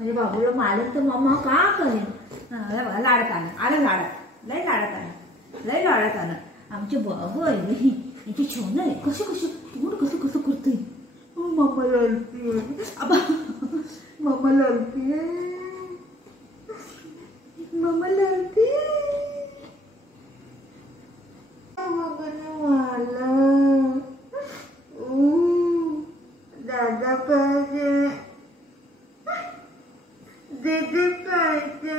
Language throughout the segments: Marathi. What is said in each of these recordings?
म्हणजे बाबूला मारलं तर मम्मा का करेन. हे बघा लाडत आलं आलं लाडत लय लाडत आलं लय लाडत आलं. आमचे बाबू आहे इथे छान आहे. कसं कसं तोंड कसं कसं करते. मम्मा लढते आबा मम्मा लढते मम्मा लढते. दादा पाहिजे दीदी पाहिजे.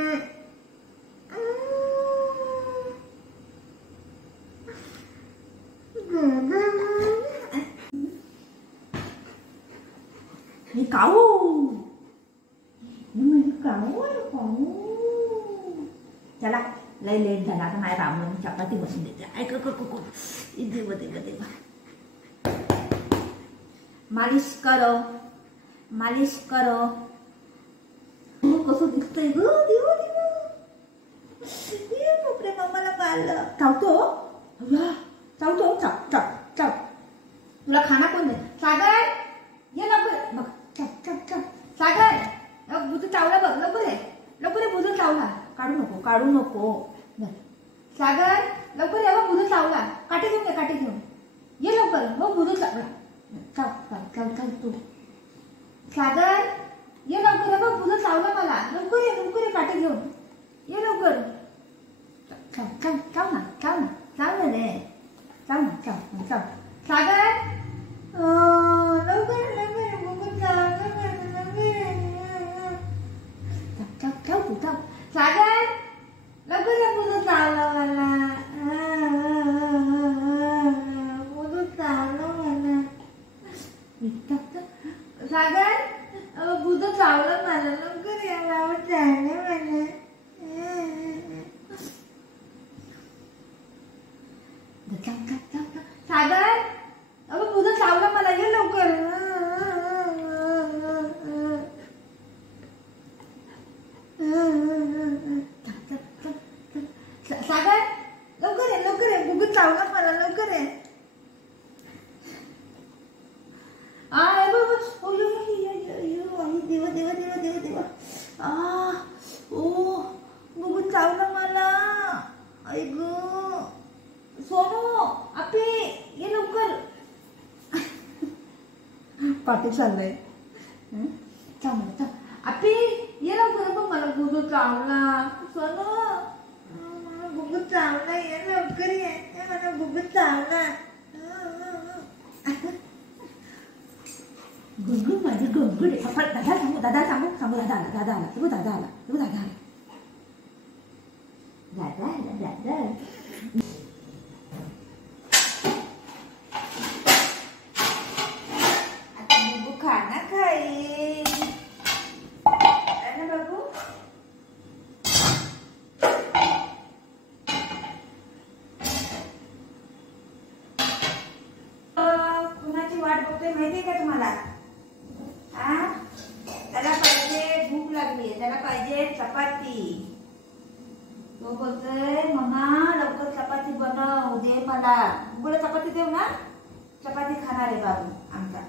हे काऊ काऊ चला लय लेट झाला आता. माझ्या बाबूला चपाती बसून देते. ऐक देवा देवा देवा. मालिश करो मालिश करो. कसं दिसतंय ग देवा देवा. बापरे मम्माला मारलं. चावतो चावतो चाव चाव चाव. तुला खाना कोण दे. सागर ये लवकर बघ. चाव चाव चाव. सागर बुजू चावला बघ. लवकर आहे लवकर आहे. बुजू चावला. काढू नको काढू नको. सागर लवकर ये. बुजू चावला. काठी घेऊन ये काठी घेऊन ये लवकर. हो बुजू चावला. चाव चाव चाव चाव तू. सागर ये लवकर. बघ बुजू चावला मला. लवकर ये काठी घेऊन ये लवकर. चाव चाव चाव ना चाव ना चाव ना रे. चाव ना चाव चाव. सागर लवकर लवकर बघू चाव चाव चाव तू चाव. सागर लवकर ये. बुजू चावला मला. बुजू चावला मला. सागर बुजू चावला मला. लवकर या बाबा चावलं मला. सागर अगं बुजू चावला मला. ये लवकर. सागर लवकर आहे बुजू चावला मला. लवकर आहे. देवा देवा देवा देवा देवा. ओ बुगू चावला मला. ऐक सोनू आपे ये लवकर. पाठी चाललंय. चाव मला चाव. आपे ये लवकर. बघ मला बुगू चावला. सोनू बुगू चावला. ये लवकर ये. मला बुगू चावला. गुंगू माझी गुंगू दादा सांगू दादा सांगू सांगू. दादा आला दादा आला. तू दादा आला तू दादा आला दादा आला दादा. आता बुगू खाना खाई ना बाबू. कुणाची वाट बघतोय माहितीये का तुम्हाला. त्याला पाहिजे भूक लागली. त्याला पाहिजे चपाती. तो बोलतोय मम्मा लवकर चपाती बनव दे मला. बोला चपाती देऊ ना. चपाती खाणार आहे बाबू आमचा.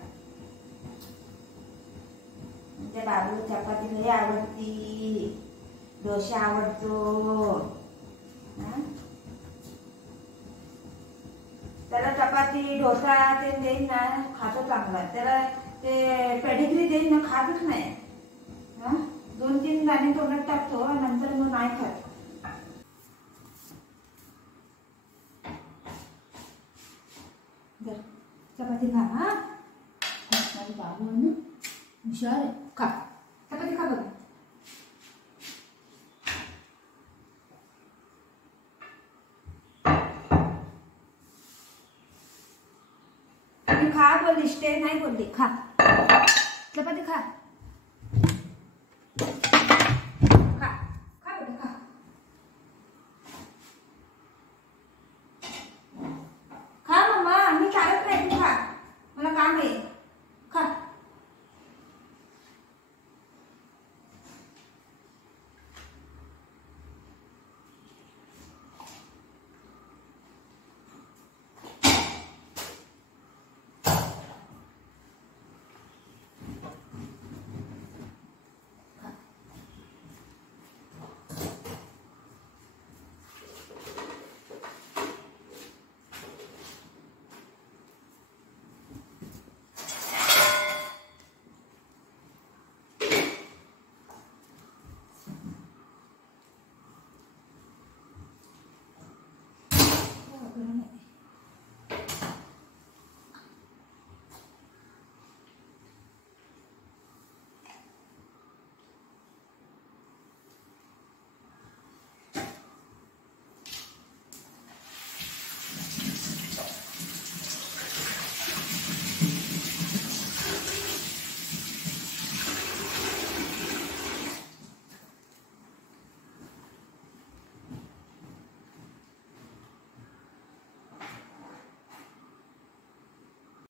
त्या बाबू चपाती लय आवडती. डोसा आवडतो. त्याला चपाती डोसा ते देईन ना खातो चांगला. त्याला ते पेडिग्री देईन ना खातच नाही. 2-3 दाणे तोंडात टाकतो नंतर मग नाही खात. चपाती खा. माझी बाबू आहे ना हुशार आहे. खा चपाती खा बघा. खा बोलली स्टे नाही बोलली. खा.